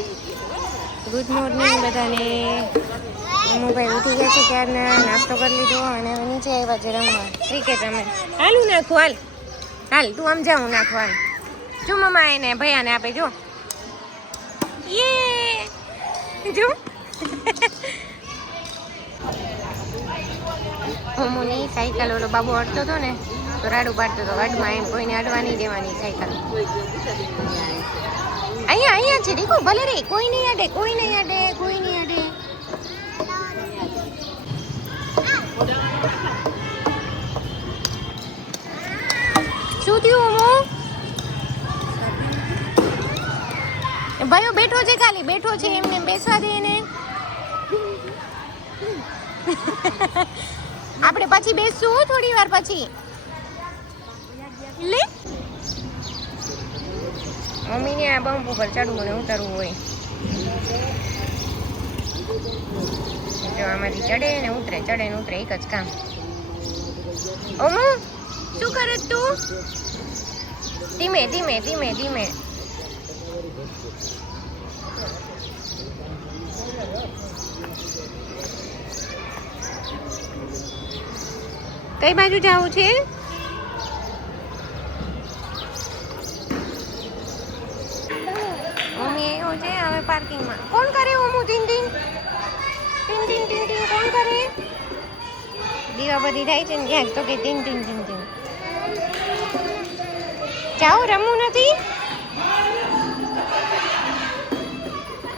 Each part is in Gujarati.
ગુડ મોર્નિંગ બધાને. મોબાઈલ ઉઠી ગયા છે ક્યારના, નાસ્તો કરી લીધો અને નીચે આવ્યા છે રમવા ક્રિકેટ રમે. હાલું નાખું, હાલ હાલ તું આમ જાઉં નાખવા. જો મમ્મા એને ભૈયાને આપે, જો યે જો હોમોની સાયકલ ઓલો બાબુ અડતો હતો ને તો રાડું પાડતો હતો વાડમાં, એમ કોઈને અડવા નહીં દેવાની સાયકલ. અહીંયા અહીંયા છે દીકુ, ભલે રે, કોઈ નહીં અડે, કોઈ નહીં અડે, કોઈ નહીં અડે. શું થયું હોમો? ભાઈઓ બેઠો છે, ખાલી બેઠો છે, એમને બેસવા દે ને. આપણે પછી બેસશું થોડી વાર પછી. લે મમ્મીને આ બમ્પ ઉપર ચડવું ને ઉતરવું હોય. જો આમાંથી ચડે ને ઉતરે, ચડે ને ઉતરે, એક જ કામ. ઓમો શું કરે તું? ધીમે ધીમે ધીમે ધીમે. કઈ બાજુ જવું છે? મમ્મી આવ્યો છે હવે પાર્કિંગમાં. કોણ કરે ઓમું ટીન ટીન ટીન ટીન ટીન ટીન? કોણ કરે? દીવા બધી થાય છે ને ક્યાંક તો કે ટીન ટીન ટીન ટીન. જાઓ, રમવું નથી.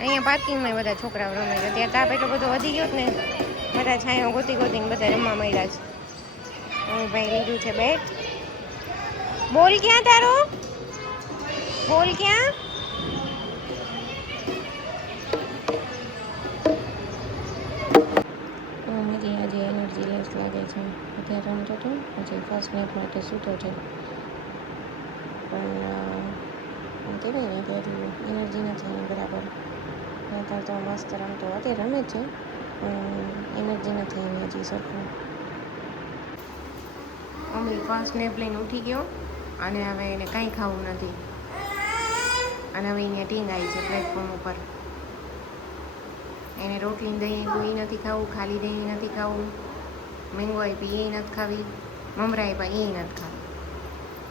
અહીંયા પાર્કિંગમાં બધા છોકરાઓ રમે છે. ત્યાં તાપ એટલો બધો વધી ગયો ને, બધા છાંયો ગોતી ગોતીને બધા રમવા માંડ્યા છે. ભાઈ લીધું છે બેટ. બોલ ક્યાં તારો? બોલ ક્યાં? મમ્મી આજે એનર્જી લેસ લાગે છે. અત્યારે રમતો હતો, પછી ફર્સ્ટ નેપ માટે સૂતો છે. પણ કહેવાય ને કે એટલું એનર્જી નથી એની બરાબર. અત્યારે તો મસ્ત રમતો, અત્યારે રમે જ છે પણ એનર્જી નથી એની હજી સરખું. મમ્મી ફર્સ્ટ નેપ લઈને ઉઠી ગયો અને હવે એને કાંઈ ખાવું નથી. અને હવે અહીંયા ટીંગ આવી છે પ્લેટફોર્મ ઉપર. એને રોટલી દહીં કોઈ નથી ખાવું, ખાલી દહીં નથી ખાવું, મેંગો આપી એ નથી ખાવી, મમરા આપ્યા એ નથી ખાવી.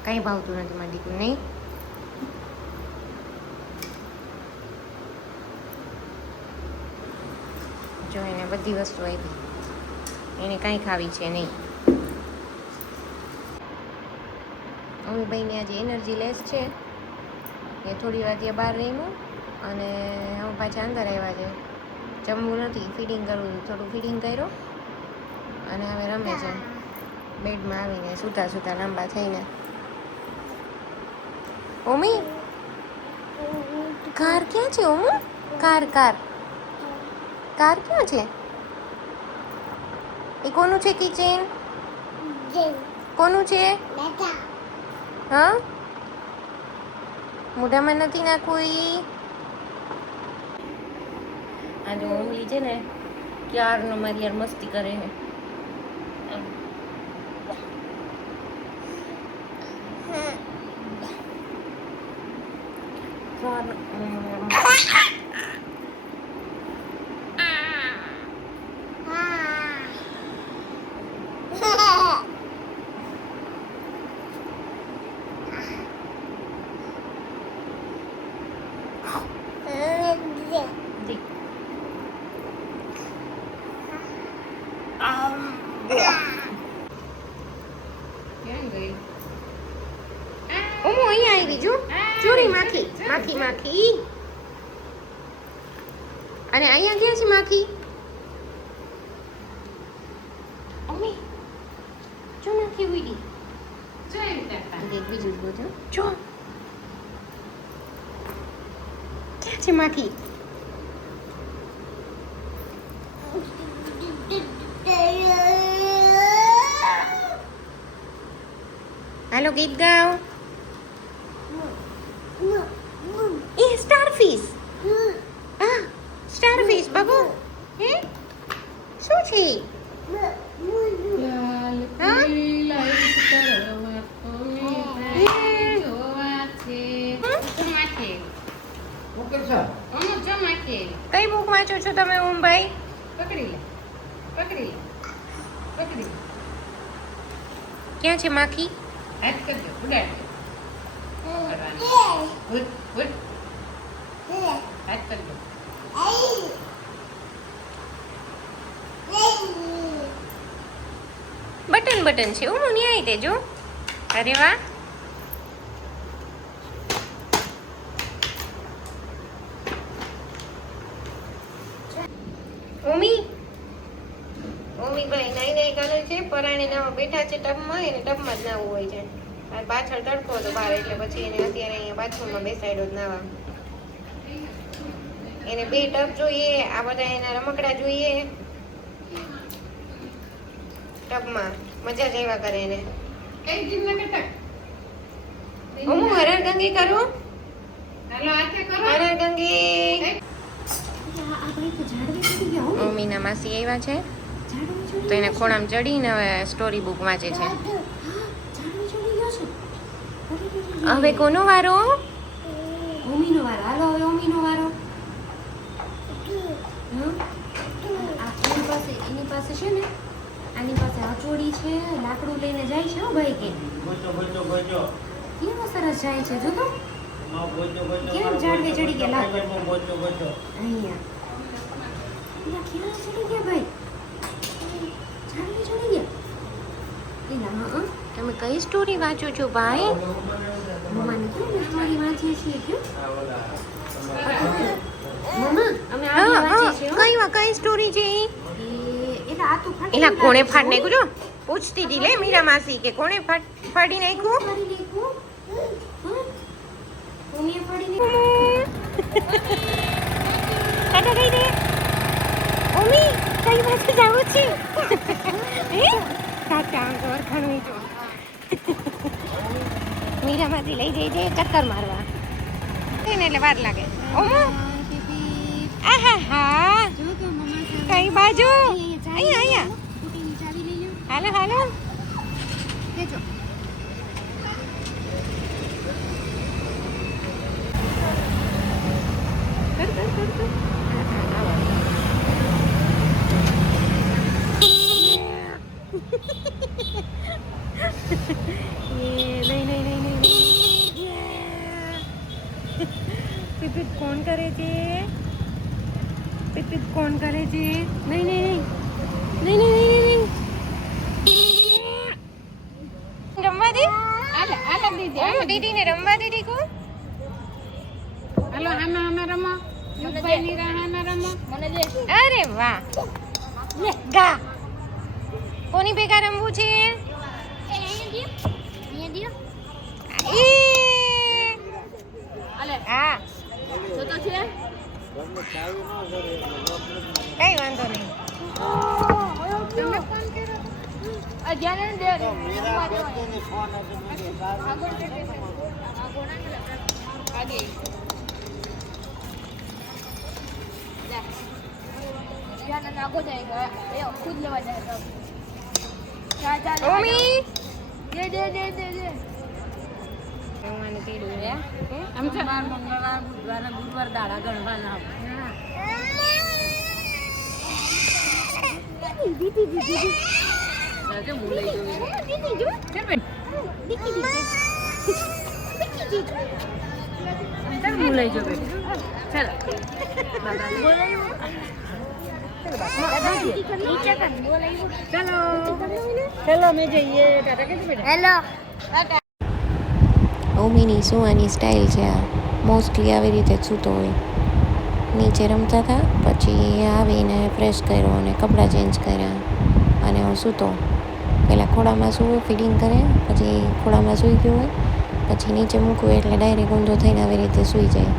કાંઈ ભાવતું નથી મારી દીકરું, નહીં? જો એને બધી વસ્તુ આપી, એને કાંઈ ખાવી છે નહીં. મમ્મીભાઈને આજે એનર્જી લેસ છે. એ થોડી વાર ત્યાં બહાર રહીનું અને હવે પાછા અંદર આવ્યા છે. જમવું નથી, ફીડિંગ કરવું, થોડું ફીડિંગ કર્યું અને હવે રમે છે બેડમાં આવીને સૂતા સૂતા લાંબા થઈને. ઓમી કાર ક્યાં છે? ઓમું કાર કાર કાર ક્યાં છે? એ કોનું છે કિચન? કોનું છે? હા, મોઢામાં નથી નાખવું. આ જો ઓમલી છે ને ક્યારનો મારી યાર મસ્તી કરે છે. ઓમો અહીંયા આવી જો, ચોરી માખી માખી માખી. અને અહીંયા ક્યાં છે માખી? ઓમી જો માખી ઉડી. દેખ બીજું બધું જો ક્યાં છે માખી? હાલો ગીત ગાઓ. એ સ્ટારફિશ. હા સ્ટારફિશ બાબુ. હે શું છે? કઈ બુક વાંચો છો તમે ઓમભાઈ? ક્યાં છે માખી? બટન બટન છે હું નહીં આવી તે જો. અરે વાહ. ઓમી ભાઈ નાઈ નાઈ કરે છે. પરાણે નાવા બેઠા છે ટબમાં. એને ટબમાં જ નાવું હોય છે. આ પાછળ તડકો હતો બહાર એટલે પછી એને અત્યારે અહીંયા બાથરૂમમાં બેસાડ્યો જ નાવા. એને 2 ટબ જોઈએ. આ બધા એના રમકડા જોઈએ ટબમાં. મજા જ આવ્યા કરે એને. હું હરર ગંગી કરું. હરર ગંગી. મમ્મીના માસી આવ્યા છે તો એના ખોળામાં ચડીને હવે સ્ટોરી બુક વાંચે છે. હવે કોનો વારો? ઓમીનો વારો. હાલો હવે ઓમીનો વારો. એની પાસે છે ને, આની પાસે હથોડી છે, લાકડું લઈને જાય છે. હો ભાઈ કે કેવો સરસ જાય છે. જો તો કેમ ઝાડવે ચડી ગયા. અહીંયા ક્યાં ચડી ગયા ભાઈ? ઝાડવે ચડી ગયા. તમે કઈ સ્ટોરી વાંચો છો ભાઈ? મમ્માને કેવું સ્ટોરી વાંચીએ છીએ કે મમ્મા અમે આ વાંચીએ છીએ. કઈ સ્ટોરી છે ઈ? એટલે આ તો ફાટી એલા કોણે ફાડી નાખ્યું? જો પૂછતી હતી લે મીરા માસી કે કોણે ફાડી નાખ્યું. મમ્મીએ ફાડી નાખ્યું. ટાટા કહી દે. ઓમી કઈ પાસે જાવું છે? હે ટાટા ઘર ખાણું જો. મીરા માસી લઈ જઈ છે ચક્કર મારવા. એને એટલે વાર લાગે. ઓમો આહા હા. કઈ બાજુ? અહીંયા હાલો હાલો. पिपित कौन करे थे? पिपित कौन करे थे? नहीं नहीं नहीं नहीं नहीं नहीं रमवा दी. આલે દીદી. ઓમ દીદી ને રમવા દીદી કો. હાલો આમાં રમો. યુગભાઈ ની રાહામાં રમો. મને દે. અરે વાહ. લે ગા. કોની ભેગા રમવું છે? અહીંયા દિયો. ઈ આલે. હા તો છે. કઈ વાંધો નહીં. તમે ફોન કર્યો. આ ધ્યાન દે. आगे यार ना आगो जाएगा ये खुद लेवा जाएगा चाचा ઓમી दे दे दे दे दे મને પીડું હે. हम सोमवार मंगलवार बुधवार बुधवार दाड़ा गणवाना दीदी दीदी दीदी मुले जो दीदी जो चल बेट दीदी दीदी चल मुले जो बेट चल बाबा बोलायो नीचे कर बोलायो चलो चलो मैं जाइए टाटा कैसे बेटा हेलो टाटा. ઓમીની સુવાની સ્ટાઇલ છે આ. મોસ્ટલી આવી રીતે જ સૂતો હોય. નીચે રમતા હતા પછી આવીને ફ્રેશ કર્યો અને કપડાં ચેન્જ કર્યા અને હું સૂતો. પહેલાં ખોળામાં સૂવું, ફીડિંગ કરે, પછી ખોળામાં સૂઈ ગયો હોય, પછી નીચે મૂકવું એટલે ડાયરેક્ટ ઊંધો થઈને આવી રીતે સૂઈ જાય.